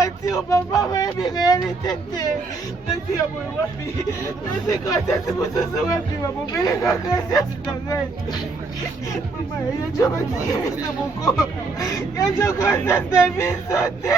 voiture, papa, mais réalité, c'est à moi, wapi. C'est quoi ça, c'est pour ça, wapi, maman, mais quand c'est dans maman, il y a déjà ma tige, c'est mon corps. Il y a déjà quoi ça, c'est mis sauté.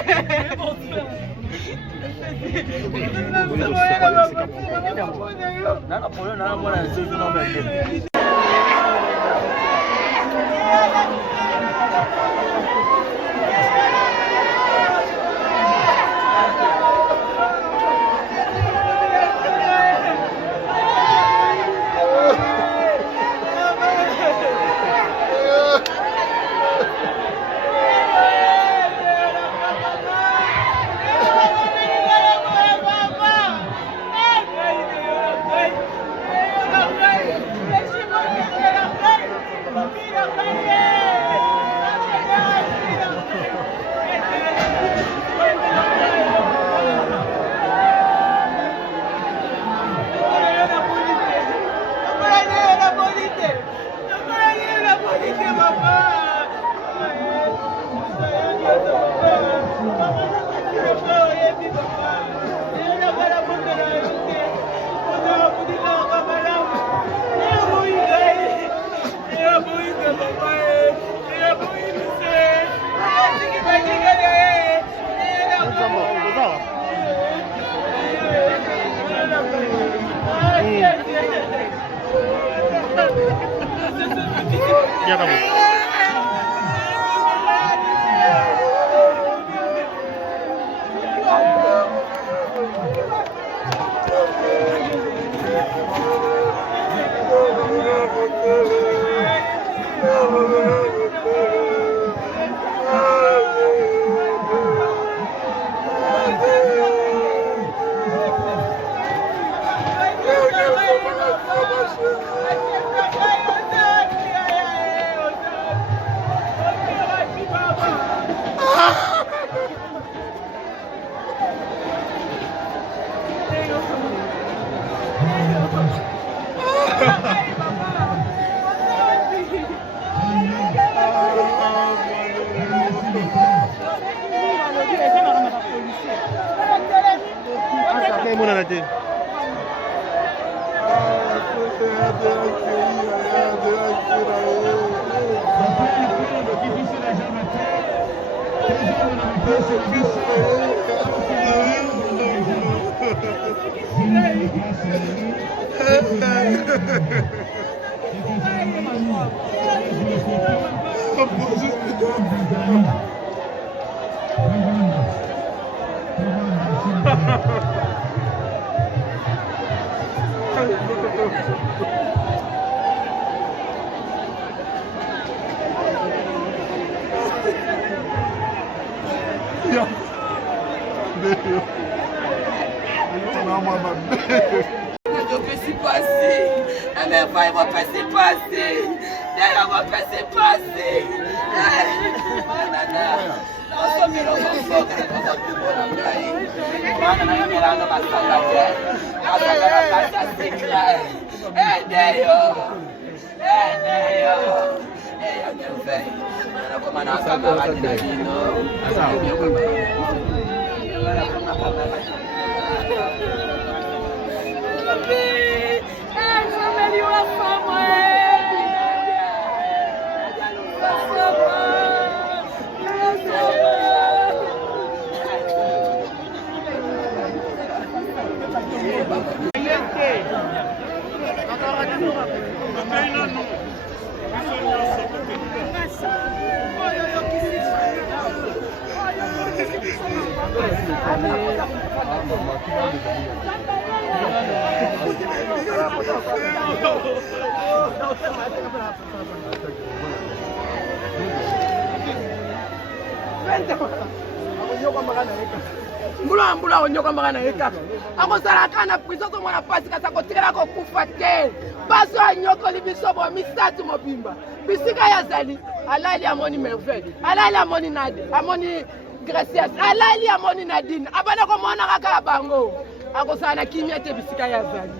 Mbula onyoka magana eka. Ako saraka na prison to mwana pasi kasa kotikela ko kufa te. Baso anyoko libiso bo misatu mobimba. Bisika ya zali alali amoni merveille. Alali amoni nade. Amoni gracias. Alali amoni nadine. Abana ko mona kaka bango. Ako sana kimia te bisika ya zali.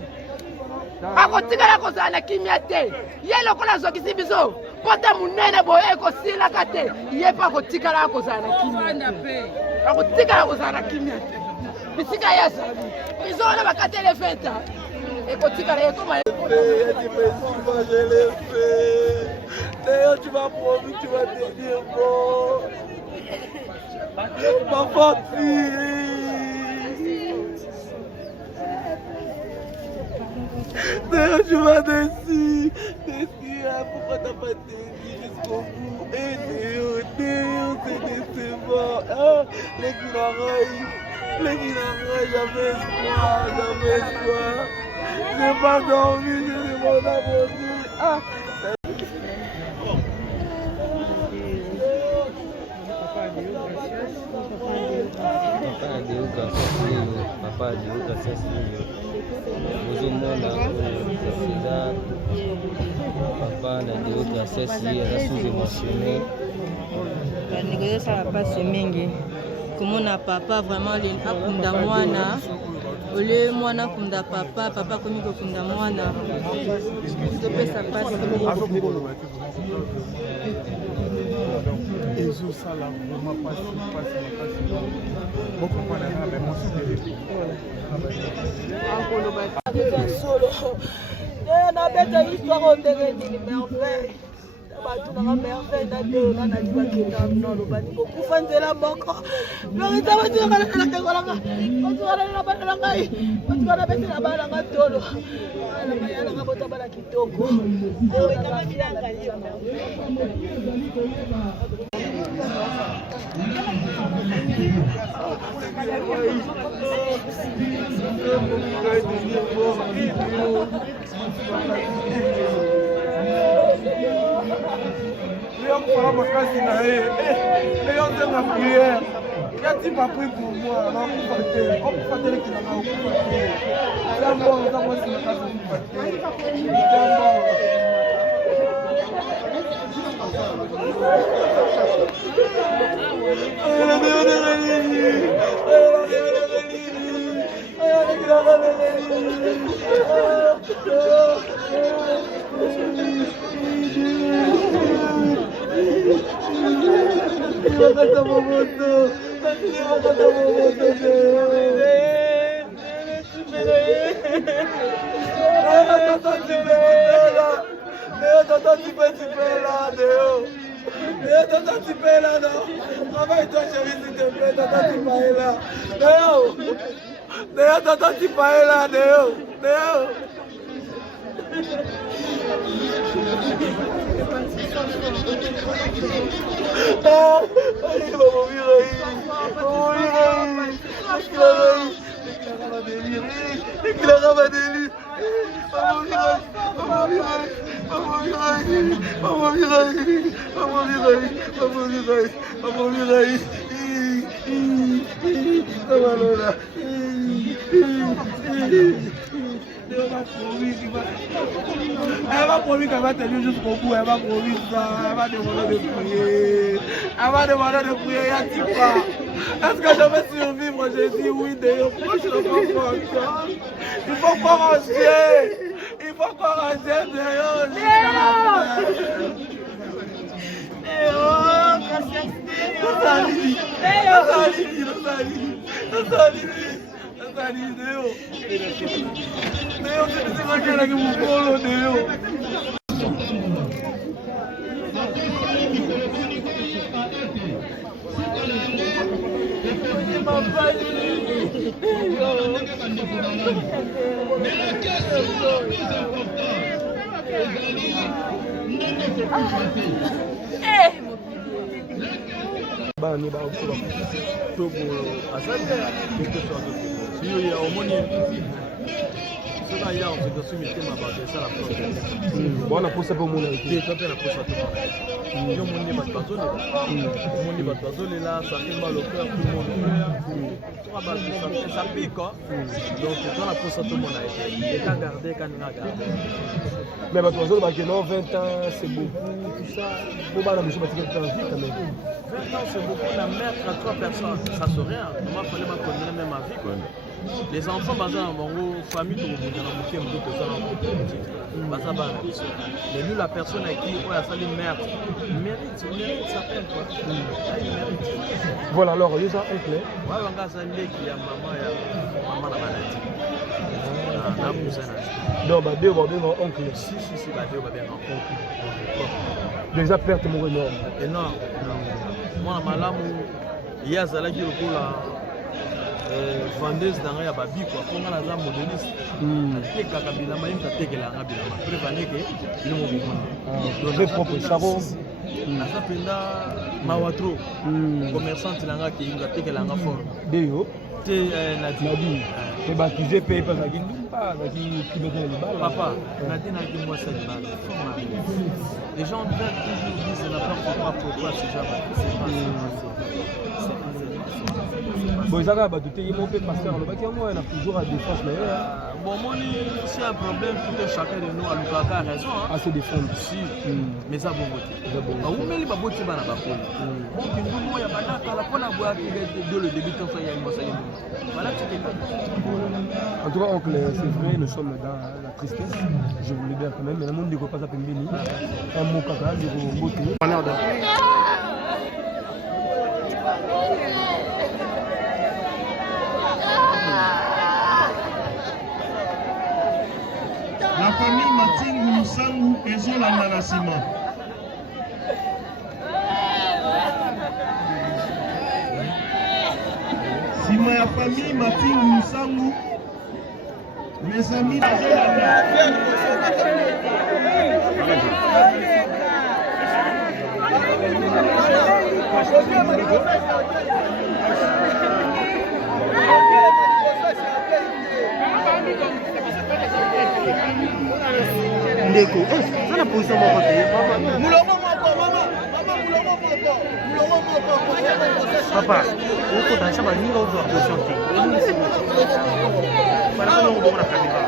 Ako tikela ko sana kimia te. Yelo kola zokisi biso. pota munene boye ekosilaka te ye mpe akotikala akozala na kimia akotikala akozala na kimia te bisika ye azali biso wana bakatele feta ekotikala ekoma d'ailleurs tu m'as promis tu vas tenir bon ma fille d'ailleurs tu m'as déçu pourquoi t'as pas tenu jusqu'au bout et Théo c'est décevant les Guinaraïs j'avais espoir j'ai pas dormi je suis mon aventure Papa Dieu grâce vous mona papa na Dieu grâce elle a sous-émotionné ça va passer mingi comment na papa vraiment les akunda mwana ole mwana kunda papa komi ko kunda mwana to pesa passe et ça là vraiment passe beaucoup pas là mais moi c'est solo na beta histoire au terrain ni merveille bato na merveille na Dieu na di bakenda no lo bani beaucoup fanzela moko lorita bato na la tekolanga bato na bana la ngai bato na beta na bana nga tolo na bayana nga bota bana kitoko lorita bakianga hiyo Léon fera ma casse na Léon c'est ma prière. Il a dit pas pris pour moi. On peut faire des qui n'a pas c'est bon, ça moi c'est ma casse travaille-toi chérie s'il te plaît, tata tu pas là. D'ailleurs, tata tu pas là, d'ailleurs. Elle va promis qu'elle va tenir jusqu'au bout, elle va promis ça, elle va demander de prier. Elle va demander de prier, il y a tout pas. Est-ce que je vais survivre? J'ai dit oui, d'ailleurs. Pourquoi je ne peux pas croire encore? Il faut croire en Dieu. Il faut croire en Dieu, d'ailleurs. bani ba kuba togo asante quelque chose si il y a au moins cela y a on se doit ma base ça la problème bon pour ça pour mon été quand elle a pour ça tout yo mon ni ba bazole là ça fait mal au cœur tout le monde toi ba ça pique quoi donc toi la pour ça tout mon été il est à garder quand on a gardé mais ba bazole ba que non 20 ans c'est beaucoup tout ça pour ba la monsieur ba quand même 20 ans c'est beaucoup la mettre à 3 personnes ça serait rien moi fallait ma connaître même ma vie quoi Les enfants, dans la famille, mais lui, la personne à qui on a sali merde, mérite sa peine quoi. Voilà, alors, il y a un oncle. Ouais, on a sali qui a maman la maladie. Non, bah, deux oncle. Si, bah, deux, bah, bien oncle. Déjà, perte mon énorme. Énorme. Moi, ma lame, il y a Zala qui est vendeuse dans la babi quoi. Pour moi, la modéliste. La kakabila, ma imta teke la ngabila. Préparer que il est mon le propre charo. La sapenda mawatro. Commerçante langa qui imta teke la ngafort. Déo. T'es Nadine. T'es baptisé payé par la guine. Qui mettait les balles. Papa, Nadine a dit moi cette balle. Les gens toujours disent la part pourquoi c'est jamais. Bon, ils arrivent à douter, ils m'ont fait passer à l'objet, moi, il a toujours à défense, mais... Bon, moi, c'est un problème, tout chacun de nous a l'ouverture raison. À se défendre. Si, mais ça, bon, vous mettez pas beaucoup de mal à la pole. Bon, puis nous, il y a pas d'argent, le début de ça, il y a une moitié. Voilà, tu en tout cas, oncle, c'est vrai, nous sommes dans la tristesse. Je vous libère quand même, mais le monde ne peut pas s'appeler béni. Un mot caca, je vous beauté. La famille Matingu Musangu ezolanda na nsima. Nsima ya famille Matingu Musangu, mes amis ezolanda. Ndeko, ça la position mon côté. Papa, au côté de ça, va nous avoir position. Voilà comment on doit la caméra.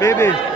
Bébé.